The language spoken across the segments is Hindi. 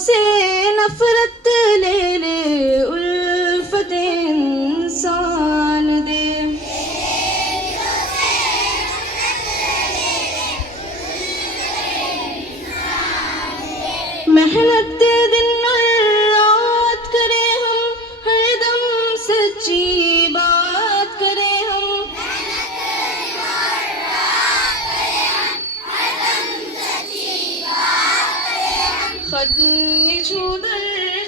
से नफरत ले ले, उल्फत इंसान दे। मेहनत दिन और रात करें हम, हरदम सच्ची बात करें हम। खत ये छूदर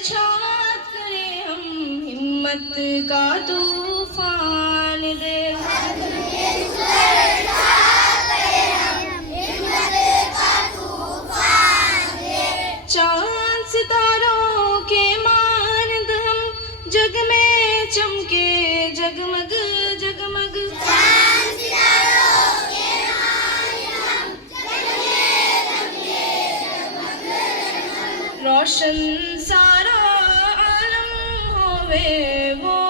छात करें हम, हिम्मत का तूफान दे। चांद सितारों के मानंद हम, जग में चमके जगमग जगमग। रोशन सारा आलम होवे वो